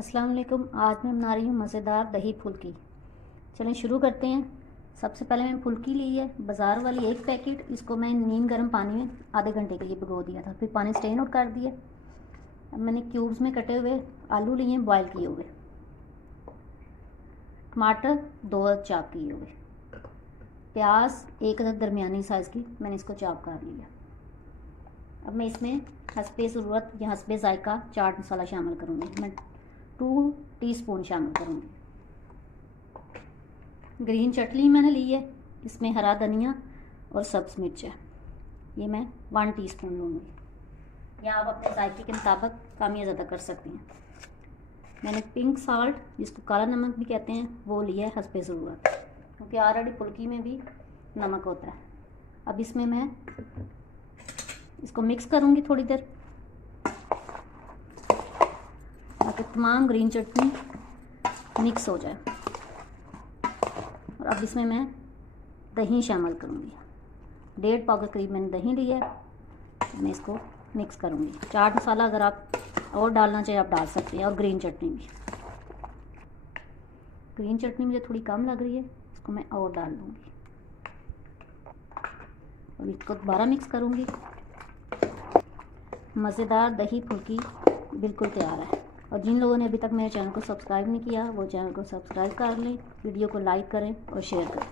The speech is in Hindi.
अस्सलाम वालेकुम। आज मैं बना रही हूँ मज़ेदार दही फुल्की। चलें शुरू करते हैं। सबसे पहले मैंने फुल्की ली है बाज़ार वाली, एक पैकेट। इसको मैं नीम गर्म पानी में आधे घंटे के लिए भिगो दिया था, फिर पानी स्ट्रेन आउट कर दिया। अब मैंने क्यूब्स में कटे हुए आलू लिए, बॉयल किए हुए, टमाटर 2 चाप किए हुए, प्याज 1 अदद दरमियानी साइज़ की, मैंने इसको चाप कर लिया। अब मैं इसमें हस्बे ज़रूरत या हस्बे ज़ायका चाट मसाला शामिल करूँगी। मैं 2 टीस्पून शामिल करूँगी। ग्रीन चटनी मैंने ली है, इसमें हरा धनिया और सब्ज़ मिर्च है, ये मैं 1 टीस्पून लूँगी, या आप अपने जायके के मुताबिक कम या ज़्यादा कर सकती हैं। मैंने पिंक साल्ट, जिसको काला नमक भी कहते हैं, वो लिया है हस्बे ज़रूरत, क्योंकि ऑलरेडी फुल्की में भी नमक होता है। अब इसमें मैं इसको मिक्स करूँगी थोड़ी देर, ताकि तमाम ग्रीन चटनी मिक्स हो जाए। और अब इसमें मैं दही शामिल करूँगी। 1.5 पाव के करीब मैंने दही लिया है। मैं इसको मिक्स करूँगी। चाट मसाला अगर आप और डालना चाहिए आप डाल सकते हैं, और ग्रीन चटनी भी। ग्रीन चटनी मुझे थोड़ी कम लग रही है, इसको मैं और डाल दूँगी और इसको दोबारा मिक्स करूँगी। मज़ेदार दही फुल्की बिल्कुल तैयार है। और जिन लोगों ने अभी तक मेरे चैनल को सब्सक्राइब नहीं किया, वो चैनल को सब्सक्राइब कर लें, वीडियो को लाइक करें और शेयर करें।